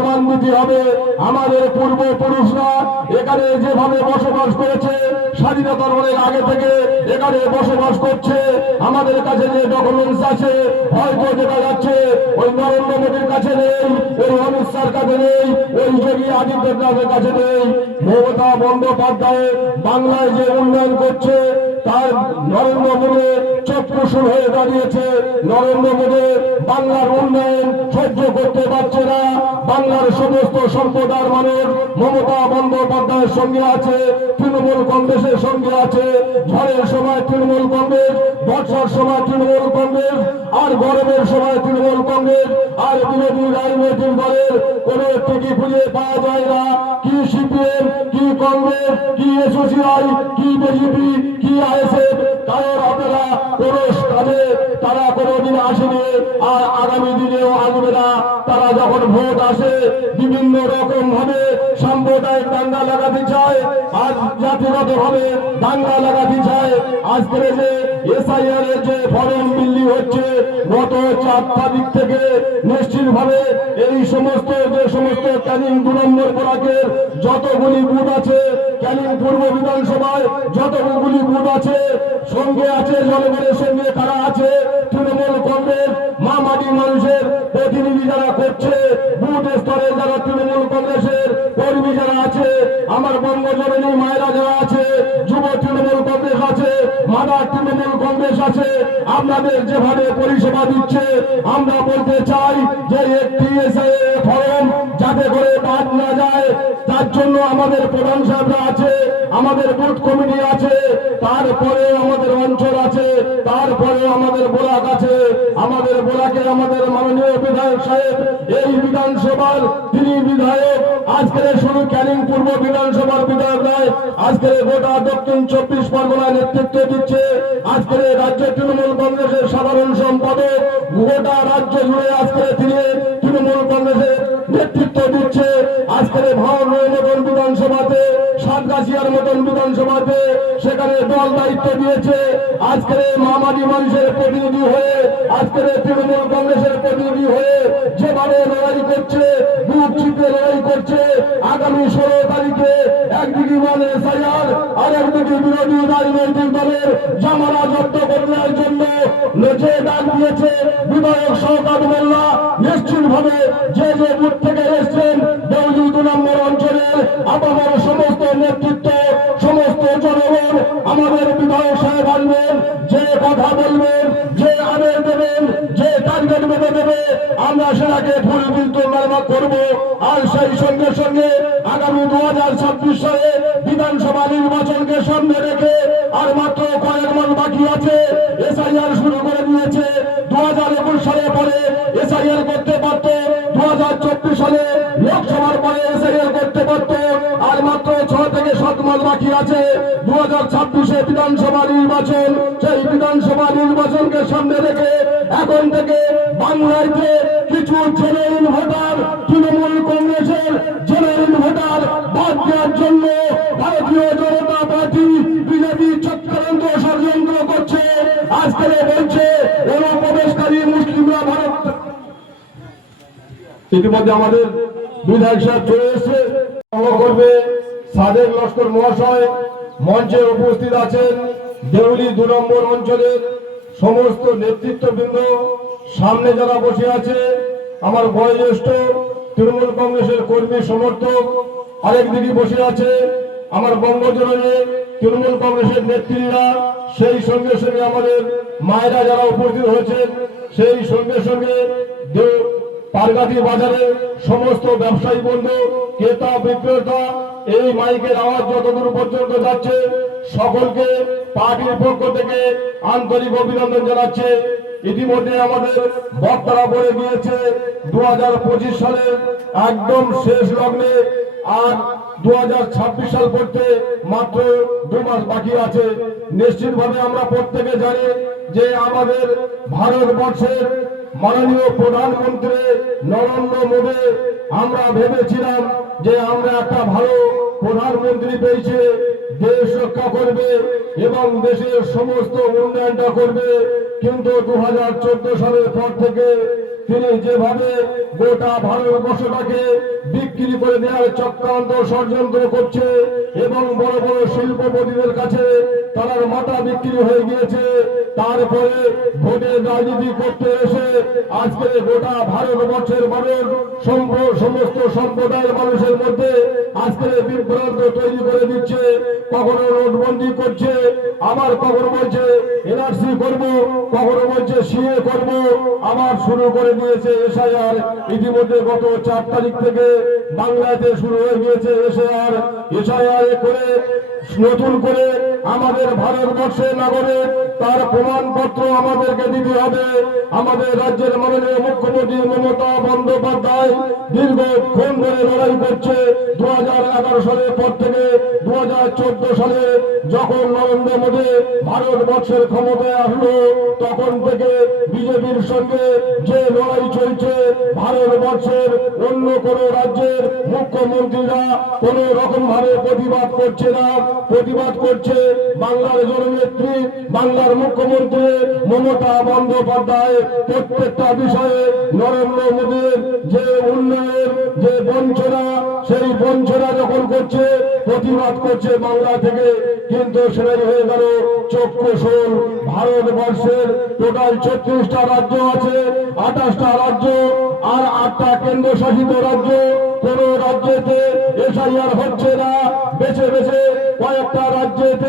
প্রমাণ দিতে হবে। আমাদের পূর্বপুরুষরা এখানে যেভাবে বসবাস করেছে, স্বাধীনতার অনেক আগে থেকে এখানে বসবাস করছে। আমাদের কাছে যে ডকুমেন্টস আছে, হয়তো দেখা যাচ্ছে ওই নরেন্দ্র মোদীর কাছে নেই, ওই অমিত শাহর কাছে নেই, ওই যোগী আদিত্যনাথের কাছে নেই। মমতা বন্দ্যোপাধ্যায় বাংলায় যে উন্নয়ন করছে, তার নরেন্দ্র মোদী চক্ষুষুর হয়ে দাঁড়িয়েছে। নরেন্দ্র মোদী বাংলার উন্নয়ন সহ্য করতে পারছে না। বাংলার সমস্ত সম্প্রদায়ের মানুষ মমতা বন্দ্যোপাধ্যায়ের সঙ্গে আছে, তৃণমূল কংগ্রেসের সঙ্গে আছে। ঝড়ের সময় তৃণমূল কংগ্রেস, বর্ষার সময় তৃণমূল কংগ্রেস, আর গরমের সময় তৃণমূল কংগ্রেস। আর বিরোধী রাজনৈতিক দলের কোন টিকি খুঁজে পাওয়া যায় না। কি সিপিএম, কি কংগ্রেস, কি এসোসিআই, কি বিজেপি, কি আইএসএফ, কারোর আপনারা কোন কাজে তারা কোনোদিন আসেনি, আর আগামী দিনেও আসবে না। তারা যখন ভোট আসে বিভিন্ন রকম ভাবে সাম্প্রদায়িক দাঙ্গা লাগাতে চায়, আর জাতিগত ভাবে দাঙ্গা লাগাতে চায়। আজকের যে এসআইআর এর যে ফরম বিল্লি হচ্ছে, গত 4 তারিখ থেকে নিশ্চিত ভাবে এই সমস্ত যে সমস্ত ক্যানিং 2 নম্বর ব্লকের যতগুলি বুথ আছে, ক্যানিং পূর্ব বিধানসভায় যতগুলি বুথ আছে, সঙ্গে আছে জনগণের সঙ্গে কারা আছে, তৃণমূল কংগ্রেস মামাটি মানুষের প্রতিনিধি যারা করছে, বুথ স্তরে যারা তৃণমূল কংগ্রেসের কর্মী যারা আছে, আমার বঙ্গজননী মায়েরা যারা আছে, যুব তৃণমূল কংগ্রেস আছে, মাদার তৃণমূল কংগ্রেস আছে, আপনাদের যেভাবে পরিষেবা দিচ্ছে, আমরা বলতে চাই যে একটি ফরম যাতে করে বাদ না যায়, তার জন্য আমাদের প্রধান সাহেবরা আছে, আমাদের বুথ কমিটি আছে, তারপরে আমাদের অঞ্চল আছে, তারপরে আমাদের ব্লক আছে। আমাদের ব্লকে আমাদের মাননীয় বিধায়ক সাহেব এই বিধানসভার তিনি বিধায়ক। আজকের শুধু ক্যানিং পূর্ব বিধানসভার বিধায়ক নয়, আজকের গোটা দক্ষিণ 24 পরগনা নেতৃত্ব দিচ্ছে। আজকের রাজ্য তৃণমূল কংগ্রেসের সাধারণ সম্পাদক, গোটা রাজ্য জুড়ে আজকে তিনি তৃণমূল কংগ্রেসের নেতৃত্ব দিচ্ছে। আজকের ভাঙড়ের মতন বিধানসভাতে, সাতগাছিয়ার মতন বিধানসভাতে সেখানে দল দায়িত্ব দিয়েছে। আজকের মামাটি মানুষের প্রতিনিধি হয়ে, আজকের তৃণমূল কংগ্রেসের প্রতিনিধি হয়ে যেভাবে লড়াই করছে, বুথ চিপে লড়াই করছে। আগামী 16 তারিখে একদিকে মানে এসআইআর, আর একদিকে বিরোধী রাজনৈতিক দলের জামালা জব্দ করার জন্য যে ডাক দিয়েছে বিধায়ক শওকত মোল্লা, নিশ্চিত ভাবে যে যে বুথ থেকে এসছেন দেউলি 2 নম্বর অঞ্চলের আপামর সমস্ত নেতৃত্ব, সমস্ত জনগণ আমাদের বিধায়ক সাহেব আসবেন, যে কথা বলবেন, যে আদেশ দেবেন, যে টার্গেট বেঁধে দেবে, আমরা সেটাকে ফুল বিলতে মেরামত করব। আর সেই সঙ্গে সঙ্গে আগামী 2026 সালে বিধানসভা নির্বাচনকে সামনে রেখে আর মাত্র কয়েক মাস বাকি আছে। এসআইআর শুরু করে দিয়েছে। 2021 সালে পরে এসআইআর করতে পারত, 2024 সালে লোকসভার পরে এসআইআর করতে পারত। আর মাত্র 6 থেকে 7 মাস বাকি আছে 2026-এ বিধানসভা নির্বাচন। সেই বিধানসভা নির্বাচনকে সামনে রেখে এখন থেকে বাংলায় যে কিছু জেনুইন ভোটার, তৃণমূল কংগ্রেসের জেনুইন ভোটার বাদ দেওয়ার জন্য ভারতীয় জনতা পার্টি বিজেপি চক্রান্ত ষড়যন্ত্র করছে। আজকে বলছে অনুপ্রবেশকারী মুসলিমরা ভারত। ইতিমধ্যে আমাদের বিধায়ক সাহেব চলে এসেছে, করবে সাদেক লস্কর মহাশয় মঞ্চে উপস্থিত আছেন। দেউলি 2 নম্বর অঞ্চলের সমস্ত নেতৃত্ববৃন্দ সামনে যারা বসে আছে, আমার বয়োজ্যেষ্ঠ তৃণমূল কংগ্রেসের কর্মী সমর্থক আরেকদিকে বসে আছে, আমার বঙ্গজননী তৃণমূল কংগ্রেসের নেত্রীরা, সেই সঙ্গে সঙ্গে আমাদের মায়েরা যারা উপস্থিত হয়েছেন, সেই সঙ্গে সঙ্গে পারগাতি বাজারে সমস্ত ব্যবসায়ী বন্ধু, ক্রেতা বিক্রেতা, এই মাইকের আওয়াজ যতদূর পর্যন্ত যাচ্ছে সকলকে পার্টির পক্ষ থেকে আন্তরিক অভিনন্দন জানাচ্ছে। ইতিমধ্যে আমাদের বক্তারা বলে গিয়েছে 2025 সালের একদম শেষ লগ্নে, আর 2026 সাল করতে মাত্র 2 মাস বাকি আছে। নিশ্চিতভাবে আমরা প্রত্যেকে জানি যে আমাদের ভারতবর্ষের মাননীয় প্রধানমন্ত্রী নরেন্দ্র মোদী, আমরা ভেবেছিলাম যে আমরা একটা ভালো প্রধানমন্ত্রী পেয়েছি, দেশ রক্ষা করবে এবং দেশের সমস্ত উন্নয়নটা করবে। কিন্তু 2014 সালের পর থেকে তিনি যেভাবে গোটা ভারতবর্ষটাকে বিক্রি করে দেওয়ার চক্রান্ত ষড়যন্ত্র করছে এবং বড় বড় শিল্পপতিদের কাছে তার মাথা বিক্রি হয়ে গিয়েছে, তারপরে ভোটের রাজনীতি করতে এসে আজকে গোটা ভারতবর্ষের মানুষ সমস্ত সম্প্রদায়ের মানুষের মধ্যে আজকে বিভ্রান্ত তৈরি করে দিচ্ছে। কখনো নোটবন্দি করছে, আবার কখনো বলছে এনআরসি করব, কখনো বলছে সিএ করব, আবার শুরু করে দিয়েছে এসআইআর। ইতিমধ্যে গত 4 তারিখ থেকে বাংলাতে শুরু হয়ে গিয়েছে এসআইআর করে নতুন করে আমাদের ভারতবর্ষের নাগরিক তার প্রমাণপত্র আমাদেরকে দিতে হবে। আমাদের রাজ্যের মাননীয় মুখ্যমন্ত্রী মমতা বন্দ্যোপাধ্যায় দীর্ঘক্ষণ ধরে লড়াই করছে। 2011 সালের পর থেকে 2014 সালে যখন নরেন্দ্র মোদী ভারতবর্ষের ক্ষমতায় আসলো, তখন থেকে বিজেপির সঙ্গে যে লড়াই চলছে, ভারতবর্ষের অন্য কোন রাজ্যের মুখ্যমন্ত্রীরা কোন রকম ভাবে প্রতিবাদ করছে না, প্রতিবাদ করছে বাংলার জননেত্রী, বাংলার মুখ্যমন্ত্রী মমতা বন্দ্যোপাধ্যায়। প্রত্যেকটা বিষয়ে নরেন্দ্র মোদীর যে উন্নয়ন, যে বঞ্চনা, সেই বঞ্চনা যখন করছে, প্রতিবাদ করছে বাংলা থেকে, কিন্তু সেটাই হয়ে গেল চক্ষু শোল। ভারতবর্ষের টোটাল 36টা রাজ্য আছে, 28টা রাজ্য আর 8টা কেন্দ্রশাসিত রাজ্য। কোন রাজ্যেতে এসআইআর হচ্ছে না, বেছে বেছে কয়েকটা রাজ্যেতে